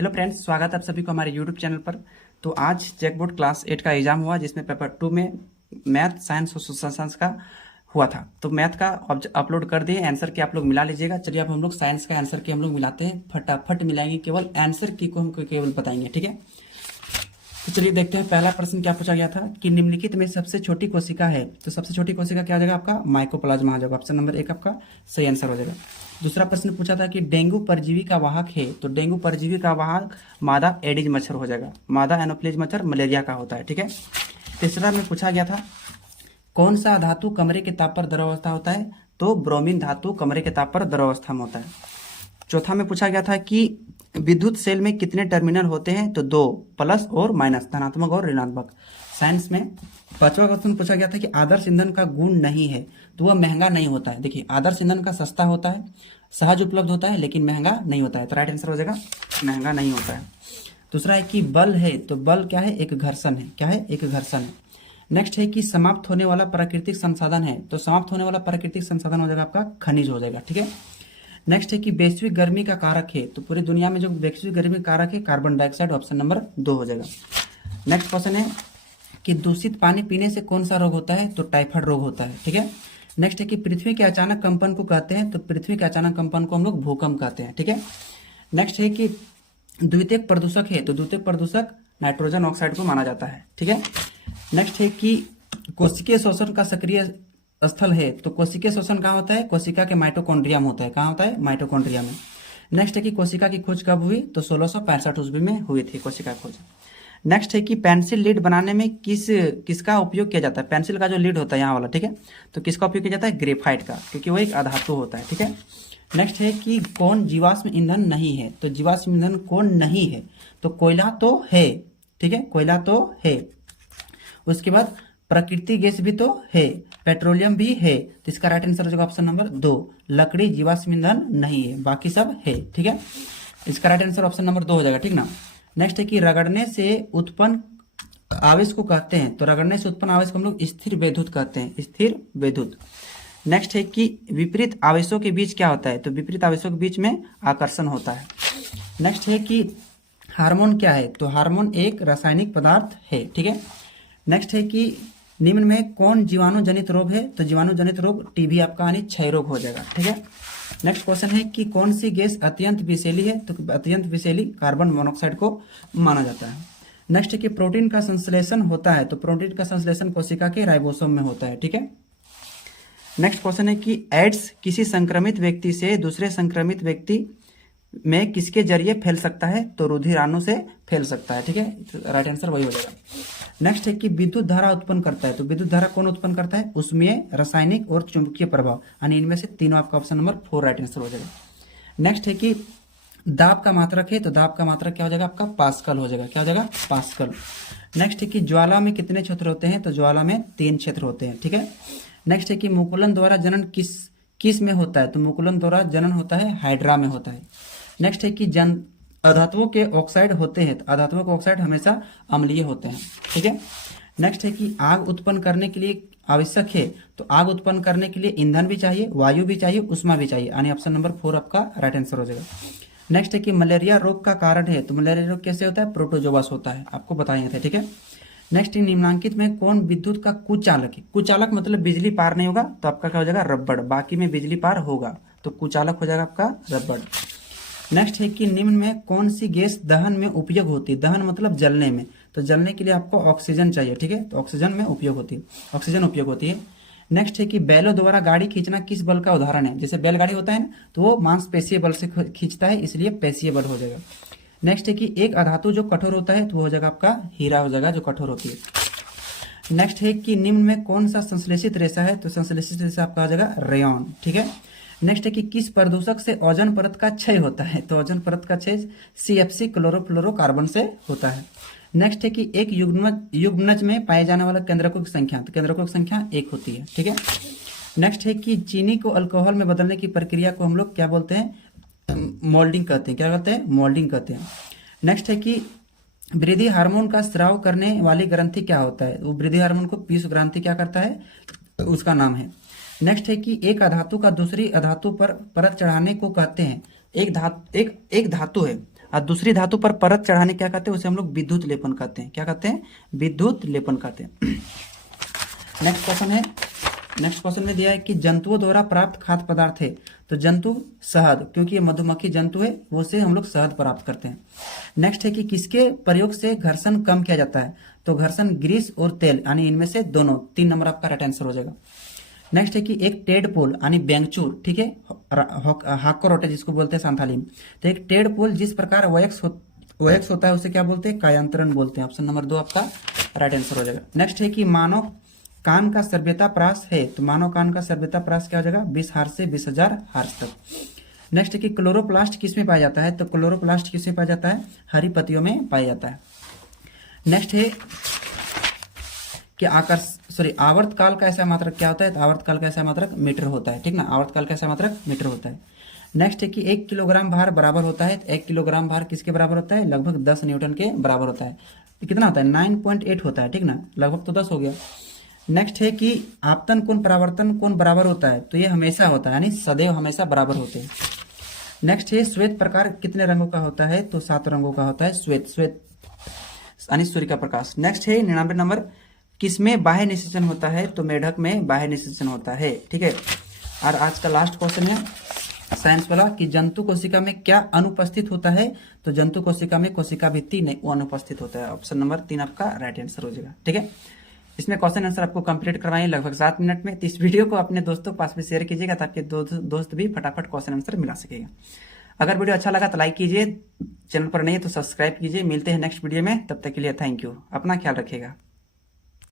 Hello friends, स्वागत है आप सभी को हमारे यूट्यूब चैनल पर। तो आज चेक बोर्ड क्लास 8 का एग्जाम हुआ, जिसमें पेपर 2 में मैथ, साइंस और सोशल साइंस का हुआ था। तो मैथ का अपलोड कर दिए, आंसर की आप लोग मिला लीजिएगा। चलिए अब हम लोग साइंस का आंसर की हम लोग मिलाते हैं, फटाफट मिलाएंगे, केवल आंसर की को हम केवल बताएंगे, ठीक है। तो चलिए देखते हैं पहला प्रश्न क्या पूछा गया था कि निम्नलिखित में सबसे छोटी कोशिका है। तो सबसे छोटी कोशिका क्या हो जाएगा आपका? माइकोप्लाज्मा हो जाएगा। ऑप्शन नंबर 1 आपका सही आंसर हो जाएगा। दूसरा प्रश्न पूछा था कि डेंगू परजीवी का वाहक है। तो डेंगू परजीवी का वाहक मादा एडिज मच्छर हो जाएगा। मादा एनोफ्लिज मच्छर मलेरिया का होता है, ठीक है। तीसरा में पूछा गया था कौन सा धातु कमरे के ताप पर द्रवावस्था होता है। तो ब्रोमीन धातु कमरे के ताप पर द्रवावस्था में होता है। चौथा में पूछा गया था कि विद्युत सेल में कितने टर्मिनल होते हैं। तो 2, प्लस और माइनस, धनात्मक और ऋणात्मक। साइंस में पांचवा क्वेश्चन पूछा गया था कि आदर्श ईंधन का गुण नहीं है तो वह महंगा नहीं होता है। देखिए, आदर्श ईंधन का सस्ता होता है, सहज उपलब्ध होता है, लेकिन महंगा नहीं होता है। तो राइट आंसर हो जाएगा महंगा नहीं होता है। दूसरा है कि बल है। तो बल क्या है? एक घर्षण है। क्या है? एक घर्षण है। नेक्स्ट है कि समाप्त होने वाला प्राकृतिक संसाधन है। तो समाप्त होने वाला प्राकृतिक संसाधन हो जाएगा आपका खनिज हो जाएगा, ठीक है। नेक्स्ट है कि वैश्विक गर्मी का कारक है। तो पूरी दुनिया में जो वैश्विक गर्मी का कारक है कार्बन डाइऑक्साइड। ऑप्शन नंबर 2 हो जाएगा। नेक्स्ट क्वेश्चन है कि दूषित पानी पीने से कौन सा रोग होता है। तो टाइफाइड रोग होता है, ठीक है। नेक्स्ट है कि पृथ्वी के अचानक कंपन को कहते हैं। तो पृथ्वी के अचानक कंपन को हम लोग भूकंप कहते हैं, ठीक है। नेक्स्ट है कि द्वितीयक प्रदूषक है। तो द्वितीयक प्रदूषक नाइट्रोजन ऑक्साइड को माना जाता है, ठीक है। नेक्स्ट है कि कोशिकीय शोषण का सक्रिय स्थल है। तो कोशिकीय शोषण कहाँ होता है? कोशिका के माइटोकॉन्ड्रिया में होता है। कहाँ होता है? माइटोकॉन्ड्रिया में। नेक्स्ट है कि कोशिका की खोज कब हुई। तो 1665 ईस्वी में हुई थी कोशिका खोज। नेक्स्ट है कि पेंसिल लीड बनाने में किसका उपयोग किया जाता है। पेंसिल का जो लीड होता है यहाँ वाला, ठीक है, तो किसका उपयोग किया जाता है? ग्रेफाइट का, क्योंकि वो एक अधातु होता है, ठीक है। नेक्स्ट है कि कौन जीवाश्म ईंधन नहीं है। तो जीवाश्म ईंधन कौन नहीं है? तो कोयला तो है, ठीक है, कोयला तो है। उसके बाद प्रकृति गैस भी तो है, पेट्रोलियम भी है। तो इसका राइट आंसर हो जाएगा ऑप्शन नंबर 2, लकड़ी जीवाश्म ईंधन नहीं है, बाकी सब है, ठीक है। इसका राइट आंसर ऑप्शन नंबर 2 हो जाएगा, ठीक ना। नेक्स्ट है कि रगड़ने से उत्पन्न आवेश को कहते हैं। तो रगड़ने से उत्पन्न आवेश को हम लोग स्थिर वैद्युत कहते हैं, स्थिर वैद्युत। नेक्स्ट है कि विपरीत आवेशों के बीच क्या होता है। तो विपरीत आवेशों के बीच में आकर्षण होता है। नेक्स्ट है कि हार्मोन क्या है। तो हार्मोन एक रासायनिक पदार्थ है, ठीक है। नेक्स्ट है कि निम्न में कौन जीवाणु जनित रोग है। तो जीवाणु जनित रोग टीबी आपका यानी क्षय रोग हो जाएगा, ठीक है। नेक्स्ट क्वेश्चन है कि कौन सी गैस अत्यंत विषैली है। तो अत्यंत विषैली कार्बन मोनोऑक्साइड को माना जाता है। नेक्स्ट है कि प्रोटीन का संश्लेषण होता है। तो प्रोटीन का संश्लेषण कोशिका के राइबोसोम में होता है, ठीक है। नेक्स्ट क्वेश्चन है कि एड्स किसी संक्रमित व्यक्ति से दूसरे संक्रमित व्यक्ति में किसके जरिए फैल सकता है। तो रुधिराणु से फैल सकता है, ठीक है। राइट आंसर वही हो जाएगा। नेक्स्ट है कि विद्युत धारा उत्पन्न करता है। तो विद्युत धारा कौन उत्पन्न करता है? उसमें रासायनिक और चुंबकीय प्रभाव, यानी इनमें से तीनों आपका ऑप्शन नंबर 4 राइट आंसर हो जाएगा। नेक्स्ट है कि दाब का मात्रक है। तो दाब का मात्रक क्या हो जाएगा आपका? पास्कल हो जाएगा। क्या हो जाएगा? पास्कल। नेक्स्ट है कि ज्वाला में कितने क्षेत्र होते हैं। तो ज्वाला में 3 क्षेत्र होते हैं, ठीक है। नेक्स्ट है कि मुकुलन द्वारा जनन किस में होता है। तो मुकुलन द्वारा जनन होता है हाइड्रा में होता है। नेक्स्ट है कि अधातुओं के ऑक्साइड होते हैं। तो अधातुओं के ऑक्साइड हमेशा अम्लीय होते हैं, ठीक है। नेक्स्ट है कि आग उत्पन्न करने के लिए आवश्यक है। तो आग उत्पन्न करने के लिए ईंधन भी चाहिए, वायु भी चाहिए, उष्मा भी चाहिए, यानी ऑप्शन नंबर 4 आपका राइट आंसर हो जाएगा। नेक्स्ट है कि मलेरिया रोग का कारण है। तो मलेरिया रोग कैसे होता है? प्रोटोजोआस होता है, आपको बताए थे, ठीक है। नेक्स्ट निम्नांकित में कौन विद्युत का कुचालक है। कुचालक मतलब बिजली पार नहीं होगा, तो आपका क्या हो जाएगा? रबड़। बाकी में बिजली पार होगा, तो कुचालक हो जाएगा आपका रबड़। नेक्स्ट है कि निम्न में कौन सी गैस दहन में उपयोग होती है। दहन मतलब जलने में। तो जलने के लिए आपको ऑक्सीजन चाहिए, ठीक है, तो ऑक्सीजन में उपयोग होती है, ऑक्सीजन उपयोग होती है। नेक्स्ट है कि बैलों द्वारा गाड़ी खींचना किस बल का उदाहरण है। जैसे बैलगाड़ी होता है ना, तो वो मांसपेशीय बल से खींचता है, इसलिए पेशीय बल हो जाएगा। नेक्स्ट है कि एक अधातु जो कठोर होता है तो वो हो जाएगा आपका हीरा हो जाएगा, जो कठोर होती है। नेक्स्ट है कि निम्न में कौन सा संश्लेषित रेशा है। तो संश्लेषित रेशा आपका आ जाएगा रेयॉन, ठीक है। नेक्स्ट है कि किस प्रदूषक से ओजोन परत का क्षय होता है। तो ओजोन परत का क्षय CFC क्लोरोफ्लोरोकार्बन से होता है। नेक्स्ट है कि एक युग्मनज में पाए जाने वाला केंद्रकों की संख्या। तो केंद्रकों की संख्या 1 होती है, ठीक है। नेक्स्ट है कि चीनी को अल्कोहल में बदलने की प्रक्रिया को हम लोग क्या बोलते हैं? मोल्डिंग कहते हैं। क्या कहते हैं? मोल्डिंग कहते हैं। नेक्स्ट है कि वृद्धि हार्मोन का स्राव करने वाली ग्रंथि क्या होता है। वो वृद्धि हार्मोन को पीयूष ग्रंथि क्या करता है, उसका नाम है। नेक्स्ट है कि एक अधातु का दूसरी अधातु पर परत चढ़ाने को कहते हैं। एक धातु है, और दूसरी धातु पर परत चढ़ाने क्या कहते हैं, उसे हम लोग विद्युत लेपन कहते हैं। क्या कहते हैं? विद्युत लेपन कहते हैं। नेक्स्ट क्वेश्चन में दिया है कि जंतुओं द्वारा प्राप्त खाद्य पदार्थ है। तो जंतु शहद, क्योंकि ये मधुमक्खी जंतु है, वो से हम लोग शहद प्राप्त करते हैं। नेक्स्ट है कि किसके प्रयोग से घर्षण कम किया जाता है। तो घर्षण ग्रीस और तेल, यानी इनमें से दोनों। 3 नंबर आपका राइट आंसर हो जाएगा। नेक्स्ट है कि एक टेडपोल यानी बैंगचूर, ठीक है, हाक्कोरोटे जिसको बोलते हैं सांथाली में। तो एक टेडपोल जिस प्रकार वयस्क होता है उसे क्या बोलते हैं? कायांतरण बोलते हैं। ऑप्शन नंबर 2 आपका राइट आंसर हो जाएगा। नेक्स्ट है कि मानव कान का सभ्यता प्रास है। तो मानव कान का सभ्यता प्रास क्या हो जाएगा? 20 हार्स से 20,000 हार्स तक। नेक्स्ट है कि क्लोरोप्लास्ट किसमें पाया जाता है। तो क्लोरोप्लास्ट किसमें पाया जाता है? हरी पत्तियों में पाया जाता है। नेक्स्ट है कि आवर्तकाल का ऐसा मात्रक क्या होता है। तो आवर्तकाल का ऐसा मात्रक मीटर होता है, ठीक ना। आवर्तकाल का ऐसा मात्रक मीटर होता है। नेक्स्ट है कि 1 किलोग्राम भार बराबर होता है। 1 किलोग्राम भार किसके बराबर होता है? लगभग 10 न्यूटन के बराबर होता है। तो कितना होता है? 9.8 होता है, ठीक ना। लगभग तो 10 हो गया। नेक्स्ट है कि आपतन कोण परावर्तन कोण बराबर होता है। तो ये हमेशा होता है, यानी सदैव हमेशा बराबर होते हैं। नेक्स्ट है श्वेत प्रकार कितने रंगों का होता है। तो 7 रंगों का होता है श्वेत यानी सूर्य का प्रकाश। नेक्स्ट है 99 नंबर, किसमें बाह्य निषेचन होता है। तो मेढक में बाह्य निषेचन होता है, ठीक है। और आज का लास्ट क्वेश्चन है साइंस वाला कि जंतु कोशिका में क्या अनुपस्थित होता है। तो जंतु कोशिका में कोशिका भित्ति नहीं, वो अनुपस्थित होता है। ऑप्शन नंबर 3 आपका राइट आंसर हो जाएगा, ठीक है। इसमें क्वेश्चन आंसर आपको कंप्लीट करवाएं लगभग 7 मिनट में। तो इस वीडियो को अपने दोस्तों के पास भी शेयर कीजिएगा ताकि दोस्त भी फटाफट क्वेश्चन आंसर मिला सकेगा। अगर वीडियो अच्छा लगा तो लाइक कीजिए, चैनल पर नहीं है तो सब्सक्राइब कीजिए। मिलते हैं नेक्स्ट वीडियो में, तब तक के लिए थैंक यू। अपना ख्याल रखिएगा।